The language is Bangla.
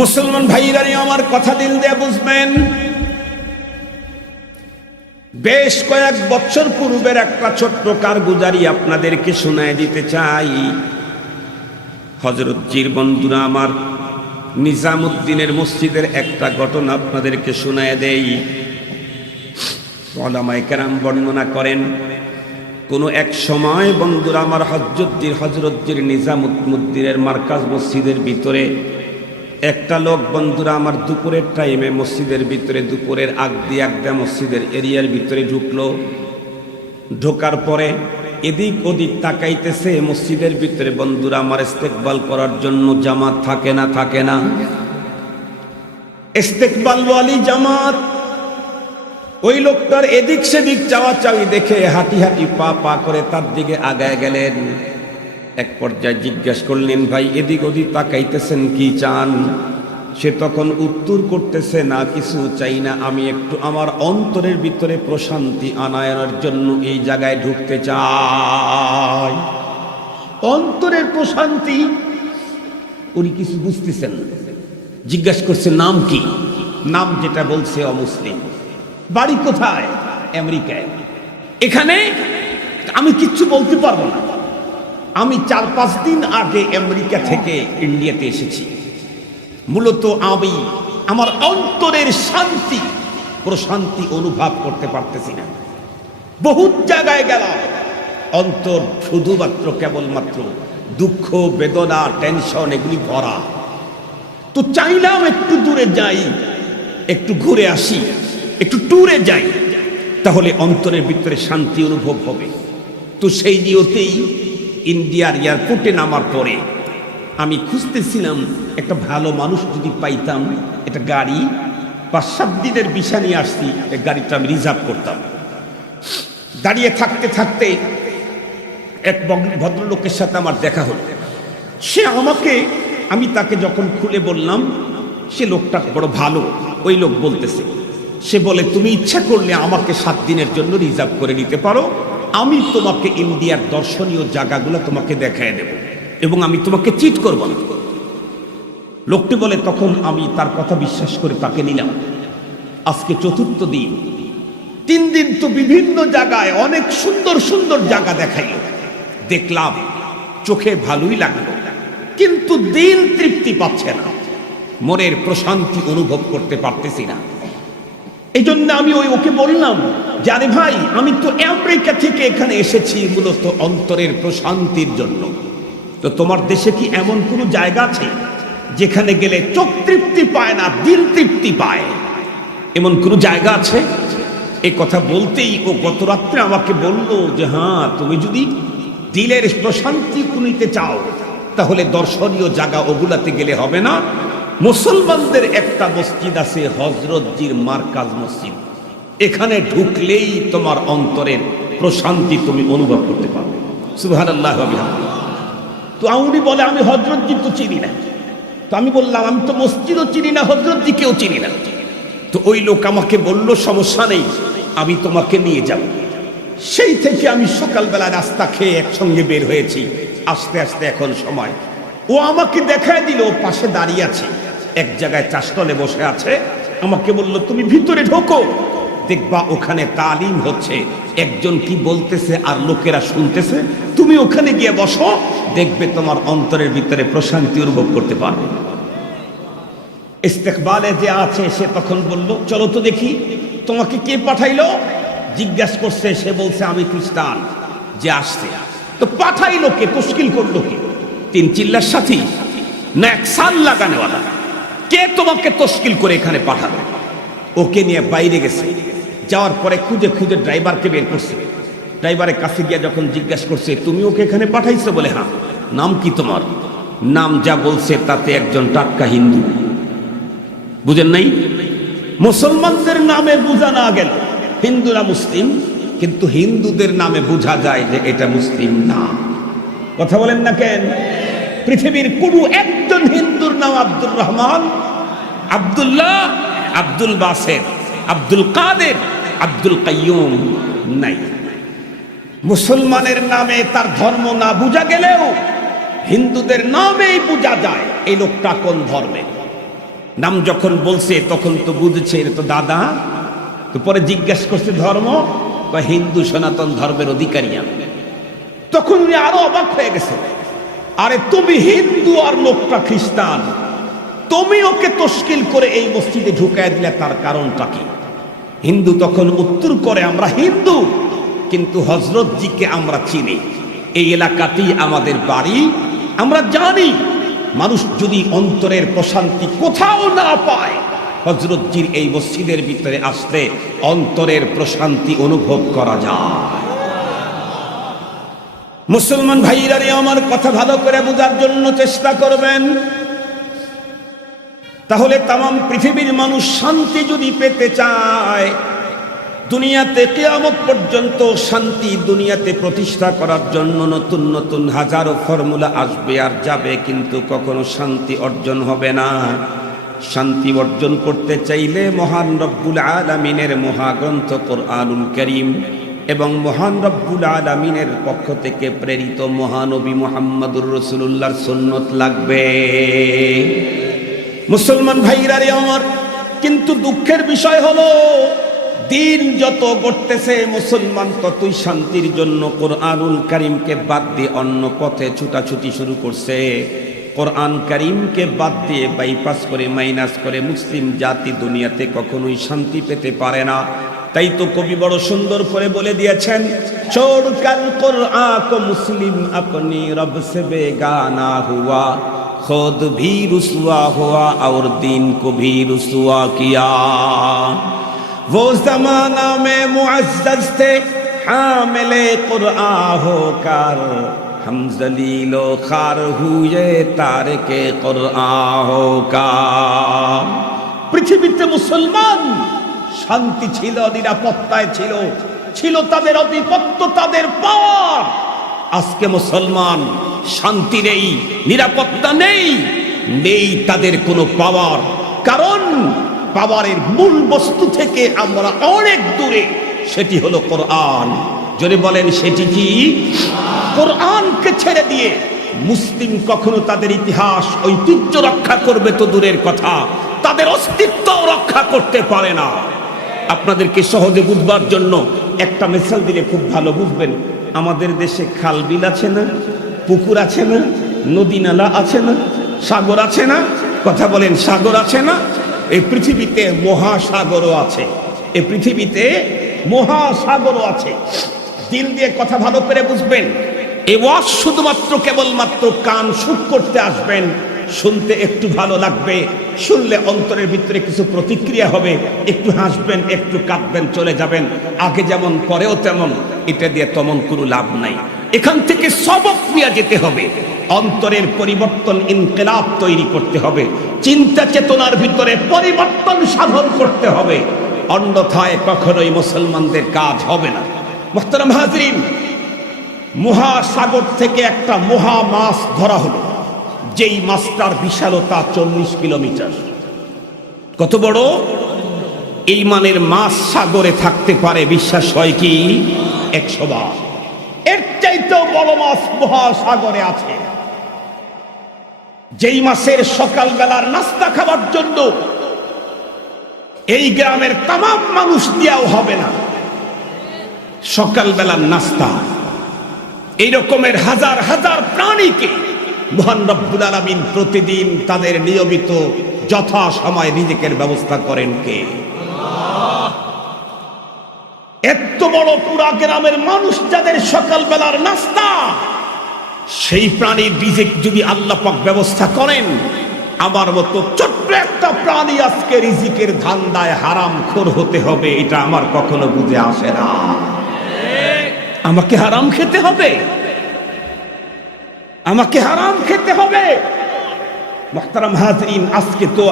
মুসলমান ভাইরা আমার কথা দিল দিয়ে বুঝবেন। বেশ কয়েক বছর পূর্বের একটা ছোট্ট কারগুজারি আপনাদেরকে শোনায় দিতে চাই। হযরতজির বন্ধুরা আমার, নিজামুদ্দিনের মসজিদের একটা ঘটনা আপনাদেরকে শোনায় দেই। উলামায়ে কেরাম বর্ণনা করেন, কোনো এক সময় বন্ধুরা আমার হযরতজির নিজামুদ্দিনের মার্কাজ মসজিদের ভিতরে একটা লোক বন্ধুরা আমার দুপুরের টাইমে মসজিদের ভিতরে, দুপুরের আগ দিয়ে মসজিদের এরিয়ার ভিতরে ঢুকলো। ঢোকার পরে এদিক ওদিক তাকাইতেছে। মসজিদের ভিতরে বন্ধুরা আমার ইস্তেকবাল করার জন্য জামাত থাকে না? থাকে না? ইস্তেকবাল ওয়ালি জামাত। ওই লোকটার এদিক সেদিক চাওয়াচাওয়ি দেখে হাঁটি হাঁটি পা পা করে তার দিকে আগায় গেলেন। এক পর্যায়ে জিজ্ঞাসা করলেন, ভাই এদিক ওদিক তাকাইতেছেন, কি চান? সে তখন উত্তর করতেছে, না কিছু চাই না, আমি একটু আমার অন্তরের ভিতরে প্রশান্তি আনায়নের জন্য এই জায়গায় ঢুকতে চাই। অন্তরের প্রশান্তি। উনি কিছু বুঝতেছেন না। জিজ্ঞাসা করছে, নাম কি? নাম যেটা বলছে অমুসলিম। বাড়ি কোথায়? আমেরিকায়। এখানে আমি কিচ্ছু বলতে পারবো না। আমি 4-5 দিন আগে আমেরিকা থেকে ইন্ডিয়াতে এসেছি। মূলত আমি আমার অন্তরের শান্তি প্রশান্তি অনুভব করতে পারতেছি না। বহুত জায়গায় গেলাম, অন্তর শুধুমাত্র কেবলমাত্র দুঃখ, বেদনা, টেনশন এগুলি ভরা। তো চাইলাম একটু দূরে যাই, একটু ঘুরে আসি, একটু ট্যুরে যাই, তাহলে অন্তরের ভিতরে শান্তি অনুভব হবে। তো সেই নিয়তেই ইন্ডিয়ার এয়ারপোর্টে নামার পরে আমি খুঁজতেছিলাম একটা ভালো মানুষ যদি পাইতাম, একটা গাড়ি 5-7 দিনের ভিসা নিয়ে আসছি, এই গাড়িটা আমি রিজার্ভ করতাম। দাঁড়িয়ে থাকতে থাকতে এক ভদ্রলোকের সাথে আমার দেখা হলো। সে আমাকে, আমি তাকে যখন খুলে বললাম, সে লোকটা বড় ভালো। ওই লোক বলতেছে, সে বলে, তুমি ইচ্ছা করলে আমাকে 7 দিনের জন্য রিজার্ভ করে নিতে পারো, আমি তোমাকে ইন্ডিয়ার দর্শনীয় জায়গাগুলো তোমাকে দেখায় দেব এবং আমি তোমাকে চিট করব না। লোকটি বলে, তখন আমি তার কথা বিশ্বাস করে তাকে নিলাম। আজকে 4র্থ দিন। 3 দিন তো বিভিন্ন জায়গায় অনেক সুন্দর সুন্দর জায়গা দেখাইল, দেখলাম, চোখে ভালোই লাগলো, কিন্তু দিন তৃপ্তি পাচ্ছে না, মনের প্রশান্তি অনুভব করতে পারতেছি না। এই জন্য আমি ওকে বললাম, যে আরে ভাই, আমি তো আমেরিকা থেকে এখানে এসেছি মূলত অন্তরের প্রশান্তির জন্য। তো তোমার দেশে কি এমন কোনো জায়গা আছে যেখানে গেলে চোখ তৃপ্তি পায় না, দিল তৃপ্তি পায়? এমন কোনো জায়গা আছে? এই কথা বলতেই ও গত রাত্রে আমাকে বলল যে, হ্যাঁ, তুমি যদি দিলের প্রশান্তি নিতে চাও তাহলে দর্শনীয় জায়গা ওগুলাতে গেলে হবে না। মুসলমানদের একটা মসজিদ আছে, হযরতজির মার্কাজ মসজিদ। এখানে ঢুকলেই তোমার অন্তরের প্রশান্তি তুমি অনুভব করতে পারবে। সুবহানাল্লাহ ওয়া বিহামদিহি। তো উনি বলে, আমি হযরতজি তো চিনি না। তো আমি বললাম, আমি তো মসজিদও চিনি না, হযরতজিকেও চিনি না। তো ওই লোক আমাকে বলল, সমস্যা নেই, আমি তোমাকে নিয়ে যাব। সেই থেকে আমি সকালবেলা রাস্তা খেয়ে একসঙ্গে বের হয়েছি। আস্তে আস্তে এখন সময়, ও আমাকে দেখায় দিল, পাশে দাঁড়িয়ে আছে, এক জায়গায় চাষতলে বসে আছে। আমাকে বলল, তুমি ভিতরে ঢোকো, দেখবা ওখানে তালিম হচ্ছে, একজন কি বলতেছে আর লোকেরা শুনতেছে, তুমি ওখানে গিয়ে বসো, দেখবে তোমার অন্তরের ভিতরে প্রশান্তি অনুভব করতে পারবে। ইস্তেকবালে যে আছে সে তখন বলল, চলো তো দেখি তোমাকে কে পাঠাইলো। জিজ্ঞাসা করছে, সে বলছে, আমি খ্রিস্টান যে আসছে। তো পাঠাইলো কে? তশকিল করলো কে? 3 চিল্লার সাথী না 1 সাল লাগানেওয়ালা? কে তোমাকে তশকিল করে এখানে পাঠালো? ওকে নিয়ে বাইরে গেছে। যাওয়ার পরে খুঁজে খুঁজে ড্রাইভারকে বের করছে। ড্রাইভারের কাছে গিয়ে যখন জিজ্ঞাসা করছে, তুমি ওকে এখানে পাঠাইছো? বলে, হ্যাঁ। নাম কি তোমার? নাম যা বলছে তাতে একজন টাটকা হিন্দু। বুঝেন নাই? মুসলমানদের নামে বোঝা না গেল হিন্দুরা মুসলিম, কিন্তু হিন্দুদের নামে বোঝা যায় যে এটা মুসলিম না। কথা বলেন না কেন? পৃথিবীর কোনো একজন হিন্দুর নাম আব্দুর রহমান, আব্দুল্লাহ, আব্দুল বাসের, আব্দুল কাদের, আব্দুল কাইয়ুম নাই। মুসলমানের নামে তার ধর্ম না বোঝা গেলেও হিন্দুদের নামেই বোঝা যায় এই লোকটা কোন ধর্মের। নাম যখন বলছে তখন তো বুঝেছে এটা তো দাদা। তো পরে জিজ্ঞেস করছে ধর্ম, বা হিন্দু সনাতন ধর্মের অধিকারী আমি। তখন উনি আরো অবাক হয়ে গেছে, আরে তুমি হিন্দু আর লোকটা খ্রিস্টান, তুমি ওকে তশকিল করে এই মসজিদে ঢুকায় দিলে তার কারণটা কি? হিন্দু তখন উত্তর করে, আমরা হিন্দু কিন্তু হযরতজিকে আমরা চিনি, এই এলাকাতেই আমাদের বাড়ি, আমরা জানি মানুষ যদি অন্তরের প্রশান্তি কোথাও না পায়, হযরতজির এই মসজিদের ভিতরে আসলে অন্তরের প্রশান্তি অনুভব করা যায়। মুসলমান ভাইরা রে, আমার কথা ভালো করে বোঝার জন্য চেষ্টা করবেন। তাহলে তাম পৃথিবীর মানুষ শান্তি যদি পেতে চায়, দুনিয়াতে কিয়ামত পর্যন্ত শান্তি দুনিয়াতে প্রতিষ্ঠা করার জন্য নতুন নতুন হাজারো ফর্মুলা আসবে আর যাবে, কিন্তু কখনো শান্তি অর্জন হবে না। শান্তি অর্জন করতে চাইলে মহান রব্বুল আলামিনের মহাগ্রন্থ কোরআনুল কারীম এবং মহান রব্বুল আলামিনের পক্ষ থেকে প্রেরিত মহানবী মুহাম্মদুর রাসূলুল্লাহর সুন্নত লাগবে। মুসলমান ভাইরা রে আমার, কিন্তু দুঃখের বিষয় হলো দিন যত গড়তেছে মুসলমান ততই শান্তির জন্য কোরআনুল কারীমকে বাদ দিয়ে অন্য পথে ছুটাছুটি শুরু করছে। কোরআন কারীমকে বাদ দিয়ে বাইপাস করে মাইনাস করে মুসলিম জাতি দুনিয়াতে কখনোই শান্তি পেতে পারে না। তাই তো কবি বড় সুন্দর করে বলে দিয়েছেন, छोड़कर कुरआन को मुस्लिम अपनी रब से बेगाना हुआ, खुद भी रुसवा हुआ और दीन को भी रुसवा किया। वो जमाना में मुअज्जज थे हामिले कुरआन होकर, हम जलीलो खार हुए तारिके कुरआन होकर। পৃথিবীতে মুসলমান শান্তি ছিল, নিরাপত্তায় ছিল, ছিল তাদের আধিপত্য, তাদের পাওয়ার। আজকে মুসলমান শান্তি নেই, নিরাপত্তা নেই, নেই তাদের কোনো পাওয়ার। কারণ পাওয়ারের মূল বস্তু থেকে আমরা অনেক দূরে, সেটি হলো কোরআন। যদি বলেন সেটি কি? কোরআনকে ছেড়ে দিয়ে মুসলিম কখনো তাদের ইতিহাস ঐতিহ্য রক্ষা করবে তো দূরের কথা, তাদের অস্তিত্ব রক্ষা করতে পারে না। আপনাদেরকে সহজে বুঝবার জন্য একটা মিসাল দিলে খুব ভালো বুঝবেন। আমাদের দেশে খাল বিল আছে না, পুকুর আছে না, নদী নালা আছে না, সাগর আছে না? কথা বলেন, সাগর আছে না? এই পৃথিবীতে মহাসাগরও আছে, এই পৃথিবীতে মহাসাগরও আছে। দিল দিয়ে কথা ভালো করে বুঝবেন। এই ওয়াজ শুধুমাত্র কেবলমাত্র কান শুট করতে আসবেন, শুনতে একটু ভালো লাগবে, শুনলে অন্তরের ভিতরে কিছু প্রতিক্রিয়া হবে, একটু হাসবেন, একটু কাঁদবেন, চলে যাবেন। আগে যেমন পরেও তেমন, এটা দিয়ে তেমন কোনো লাভ নাই। এখান থেকে সবক নিয়ে যেতে হবে, অন্তরের পরিবর্তন, ইনকিলাব তৈরি করতে হবে, চিন্তা চেতনার ভিতরে পরিবর্তন সাধন করতে হবে, অন্যথায় কখনোই মুসলমানদের কাজ হবে না। মুহতারাম হাজরিন, মহাসাগর থেকে একটা মহা মাছ ধরা হলো, যেই মাছটার বিশালতা 40 কিলোমিটার। কত বড়! এই মানের মাছ সাগরে থাকতে পারে, বিশ্বাস হয় কি? 100 বার। এর চাইতেও বড় মাছ মহাসাগরে আছে, যেই মাছের সকালবেলার নাস্তা খাবার জন্য এই গ্রামের তামাম মানুষ দিয়াও হবে না সকালবেলার নাস্তা। এই রকমের হাজার হাজার প্রাণীকে মহান রব্বুল আলামিন প্রতিদিন তাদের নিয়মিত যথা সময় রিজিকের ব্যবস্থা করেন কে? এত বড় পুরা গ্রামের মানুষ যাদের সকালবেলার নাস্তা, সেই প্রাণীর রিজিক যদি আল্লাহ পাক ব্যবস্থা করেন, আমার মতো ছোট্ট একটা প্রাণী আজকে রিজিকের ধান্দায় হারামখোর হতে হবে, এটা আমার কখনো বুঝে আসে না। আমাকে হারাম খেতে হবে, আমাকে হারাম খেতে হবে। মুহতারাম হাজরিন, আজকে তো